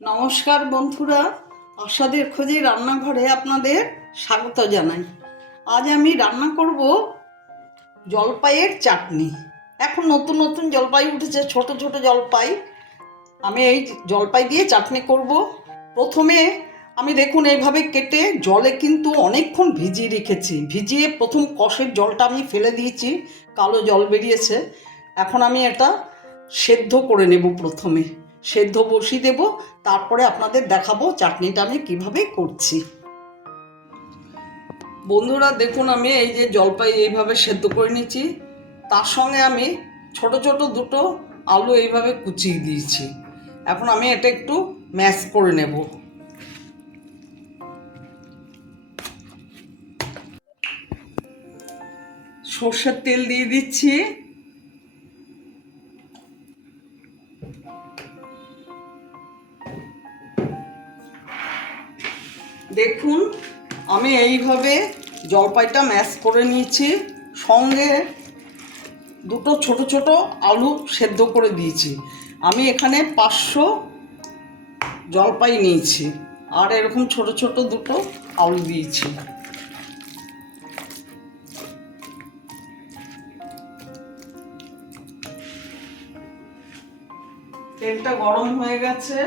নমস্কার বন্ধুরা আশাদের খোঁজে রান্নাঘরে আপনাদের স্বাগত জানাই। আজ আমি রান্না করব জলপাইয়ের চাটনি। এখন নতুন নতুন জলপাই উঠেছে, ছোট ছোট জলপাই। আমি এই জলপাই দিয়ে চাটনি করব। প্রথমে আমি দেখুন এইভাবে কেটে জলে কিন্তু অনেকক্ষণ ভিজিয়ে রেখেছি। ভিজিয়ে প্রথম কষের জলটা আমি ফেলে দিয়েছি, কালো জল বেরিয়েছে। এখন আমি এটা সেদ্ধ করে নেব প্রথমে। সেদ্ধ বসিয়ে দেব, তারপরে আপনাদের দেখাবো চাটনিটা আমি কীভাবে করছি। বন্ধুরা, দেখুন আমি এই যে জলপাই এইভাবে সেদ্ধ করে নিয়েছি, তার সঙ্গে আমি ছোট ছোট দুটো আলু এইভাবে কুচিয়ে দিয়েছি। এখন আমি এটা একটু ম্যাশ করে নেব। সর্ষের তেল দিয়ে দিচ্ছি। দেখুন, আমি এইভাবে জলপাইটা ম্যাশ করে নিয়েছি, সঙ্গে দুটো ছোট ছোট আলু সেদ্ধ করে দিয়েছি। আমি এখানে পাঁচশো জলপাই নিয়েছি, আর এরকম ছোট ছোট দুটো আলু দিয়েছি। তেলটা গরম হয়ে গেছে।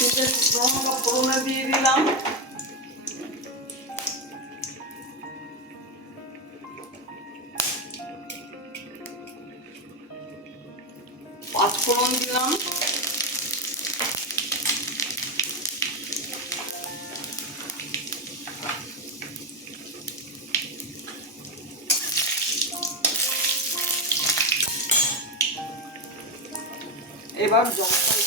তেলে শুকনো লঙ্কা ফোড়নে দিয়ে দিলাম। পাঁচ দিলাম। এবার জলপাই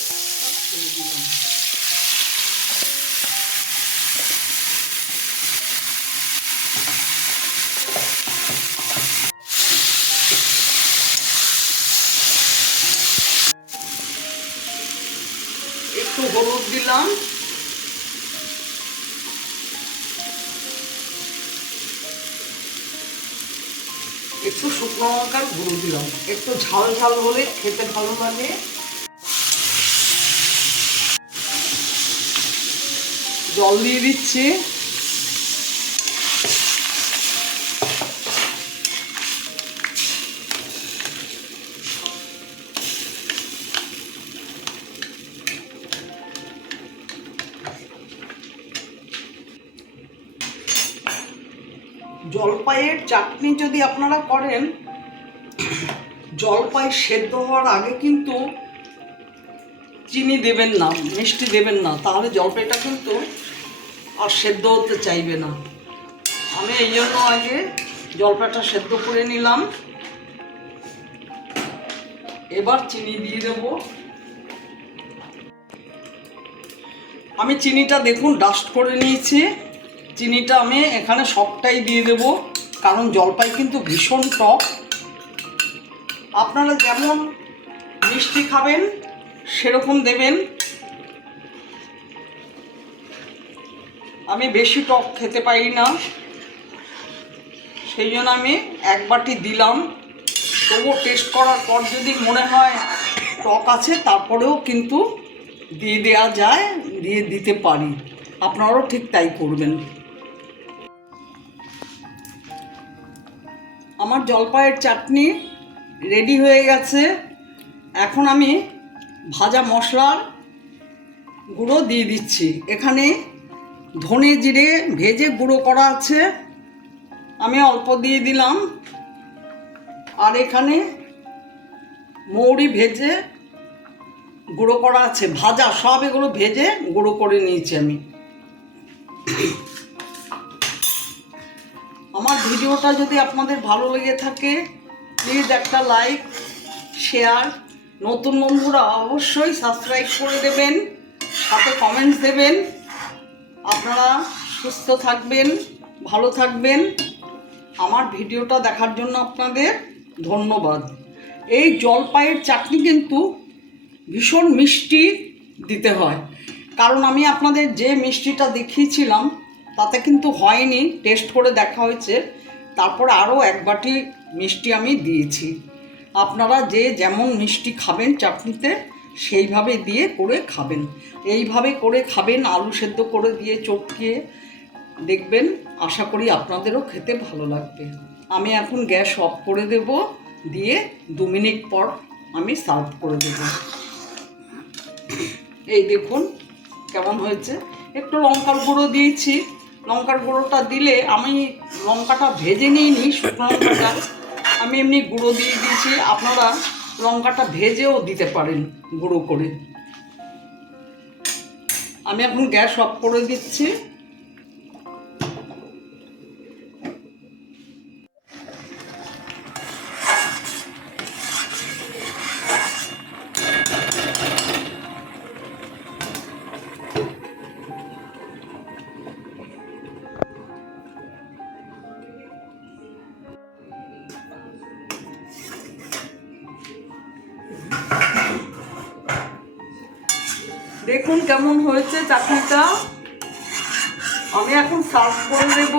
একটু হলুদ দিলাম। একটু শুকনো লঙ্কার গুঁড়ো দিলাম। একটু ঝাল ঝাল হলে খেতে ভালো লাগে। জল দিয়ে দিচ্ছি। জলপাইয়ের চাটনি যদি আপনারা করেন, জলপাই সেদ্ধ হওয়ার আগে কিন্তু চিনি দেবেন না, মিষ্টি দেবেন না, তাহলে জলপাইটা কিন্তু আর সেদ্ধ হতে চাইবে না। আমি এই জন্য আগে জলপাইটা সেদ্ধ করে নিলাম। এবার চিনি দিয়ে দেব। আমি চিনিটা দেখুন, ডাস্ট করে নিয়েছি। চিনিটা আমি এখানে সবটাই দিয়ে দেব, কারণ জলপাই কিন্তু ভীষণ টক। আপনারা যেমন মিষ্টি খাবেন, সেরকম দেবেন। আমি বেশি টক খেতে পারি না। সেই জন্য আমি এক বাটি দিলাম। তবুও টেস্ট করার পর যদি মনে হয় টক আছে, তারপরেও কিন্তু দিয়ে দেওয়া যায়, দিয়ে দিতে পারি। আপনারাও ঠিক তাই করবেন। আমার জলপাইয়ের চাটনি রেডি হয়ে গেছে। এখন আমি ভাজা মশলার গুঁড়ো দিয়ে দিচ্ছি। এখানে ধনে জিরে ভেজে গুঁড়ো করা আছে। আমি অল্প দিয়ে দিলাম। আর এখানে মৌরি ভেজে গুঁড়ো করা আছে। ভাজা সব এগুলো ভেজে গুঁড়ো করে নিয়েছি আমি। আমার ভিডিওটা যদি আপনাদের ভালো লেগে থাকে প্লিজ একটা লাইক শেয়ার নতুন বন্ধুরা অবশ্যই সাবস্ক্রাইব করে দেবেন, সাথে কমেন্টস দেবেন। আপনারা সুস্থ থাকবেন, ভালো থাকবেন। আমার ভিডিওটা দেখার জন্য আপনাদের ধন্যবাদ। এই জলপাইয়ের চাটনি কিন্তু ভীষণ মিষ্টি দিতে হয়। কারণ আমি আপনাদের যে মিষ্টিটা দেখিয়েছিলাম তাতে কিন্তু হয়নি টেস্ট করে দেখা হয়েছে। তারপর আরও এক বাটি মিষ্টি আমি দিয়েছি। আপনারা যে যেমন মিষ্টি খাবেন চাটনিতে, সেইভাবে দিয়ে করে খাবেন। এইভাবে করে খাবেন, আলু সেদ্ধ করে দিয়ে চটকিয়ে দেখবেন, আশা করি আপনাদেরও খেতে ভালো লাগবে। আমি এখন গ্যাস অফ করে দেব, দিয়ে দু মিনিট পর আমি সার্ভ করে দেব। এই দেখুন, কেমন হয়েছে। একটু লঙ্কার গুঁড়ো দিয়েছি। লঙ্কার গুঁড়োটা দিলে আমি লঙ্কাটা ভেজে নিইনি, শুকনো লঙ্কাটা। আমি এমনি গুঁড়ো দিয়ে দিয়েছি, আপনারা লঙ্কাটা ভেজেও দিতে পারেন গুঁড়ো করে। আমি এখন গ্যাস অফ করে দিচ্ছি। দেখুন কেমন হয়েছে চাটনিটা। আমি এখন সার্ভ করে দেব।